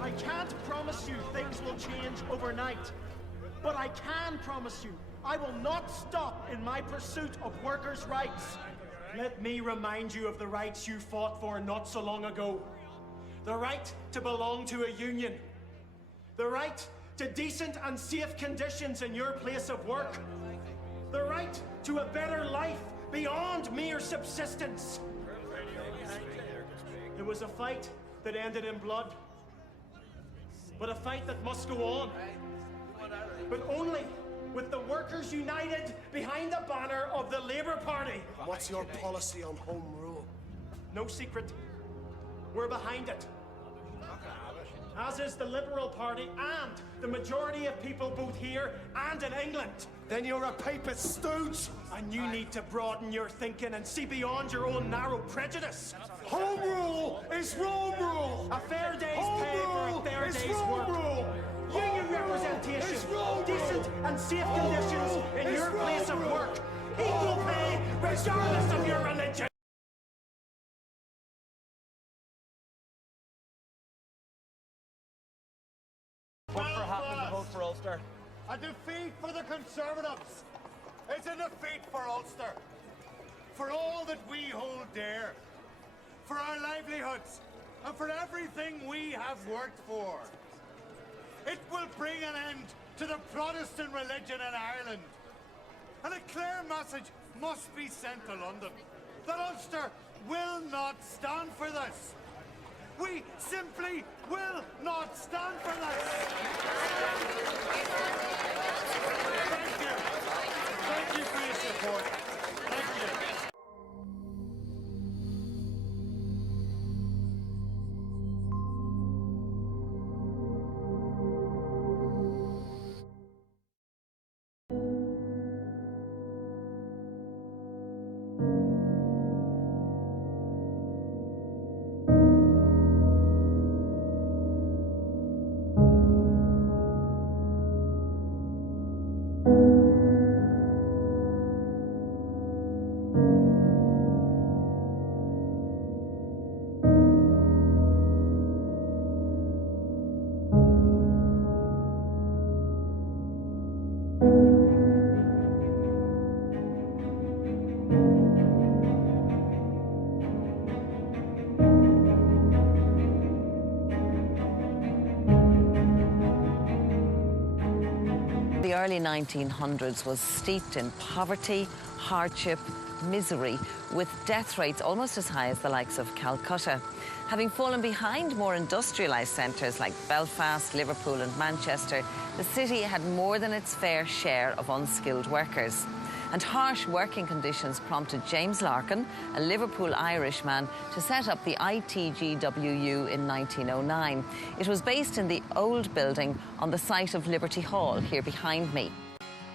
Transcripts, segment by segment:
I can't promise you things will change overnight, but I can promise you I will not stop in my pursuit of workers' rights. Let me remind you of the rights you fought for not so long ago. The right to belong to a union. The right to decent and safe conditions in your place of work. The right to a better life beyond mere subsistence. It was a fight that ended in blood, but a fight that must go on. But only with the workers united behind the banner of the Labour Party. What's your policy on home rule? No secret. We're behind it. As is the Liberal Party and the majority of people both here and in England. Then you're a papist stooge! And you need to broaden your thinking and see beyond your own narrow prejudice. Home rule is Rome rule! A fair day's pay for a fair day's work. Rule. Union representation, decent and safe conditions in your place of work. Equal pay regardless of your religion. Vote for Hatton to vote for Ulster. A defeat for the Conservatives. It's a defeat for Ulster. For all that we hold dear. For our livelihoods. And for everything we have worked for. It will bring an end to the Protestant religion in Ireland. And a clear message must be sent to London. That Ulster will not stand for this. We simply will not stand for this. Thank you. Thank you for your support. Thank you. The early 1900s was steeped in poverty, hardship, misery, with death rates almost as high as the likes of Calcutta. Having fallen behind more industrialised centres like Belfast, Liverpool and Manchester, the city had more than its fair share of unskilled workers. And harsh working conditions prompted James Larkin, a Liverpool Irishman, to set up the ITGWU in 1909. It was based in the old building on the site of Liberty Hall, here behind me.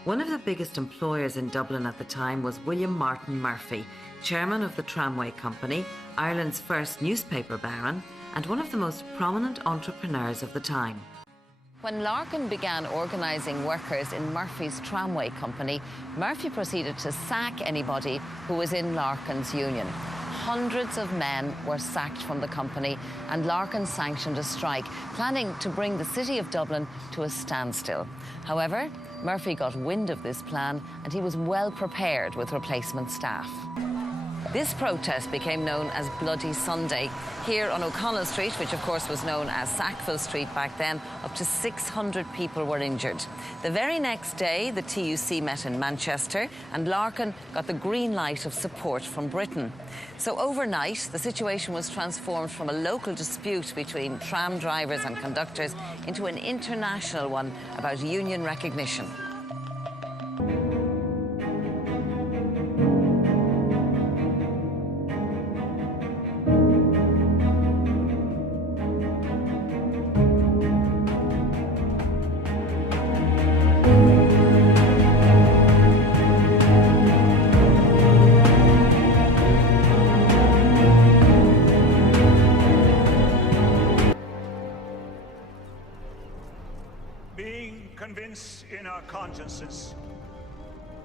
One of the biggest employers in Dublin at the time was William Martin Murphy, chairman of the Tramway Company, Ireland's first newspaper baron, and one of the most prominent entrepreneurs of the time. When Larkin began organising workers in Murphy's Tramway Company, Murphy proceeded to sack anybody who was in Larkin's union. Hundreds of men were sacked from the company, and Larkin sanctioned a strike, planning to bring the city of Dublin to a standstill. However, Murphy got wind of this plan, and he was well prepared with replacement staff. This protest became known as Bloody Sunday. Here on O'Connell Street, which of course was known as Sackville Street back then, up to 600 people were injured. The very next day, the TUC met in Manchester, and Larkin got the green light of support from Britain. So overnight, the situation was transformed from a local dispute between tram drivers and conductors into an international one about union recognition. Being convinced in our consciences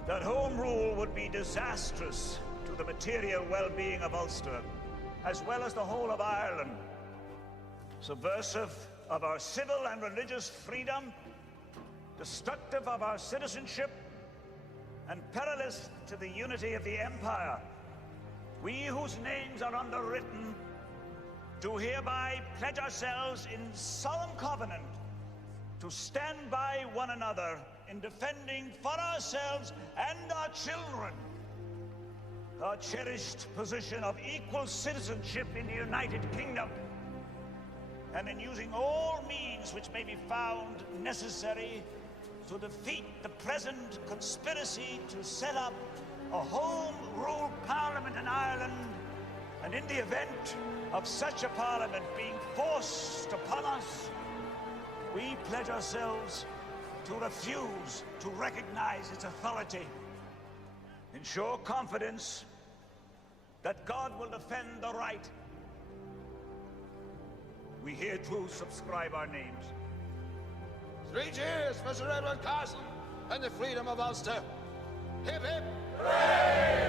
that Home Rule would be disastrous to the material well-being of Ulster, as well as the whole of Ireland, subversive of our civil and religious freedom, destructive of our citizenship, and perilous to the unity of the Empire. We whose names are underwritten do hereby pledge ourselves in solemn covenant to stand by one another in defending for ourselves and our children our cherished position of equal citizenship in the United Kingdom, and in using all means which may be found necessary to defeat the present conspiracy to set up a Home Rule Parliament in Ireland, and in the event of such a Parliament being forced upon us, we pledge ourselves to refuse to recognize its authority, in sure confidence that God will defend the right. We hereto subscribe our names. 3 cheers for Sir Edward Castle and the freedom of Ulster. Hip hip! Hooray!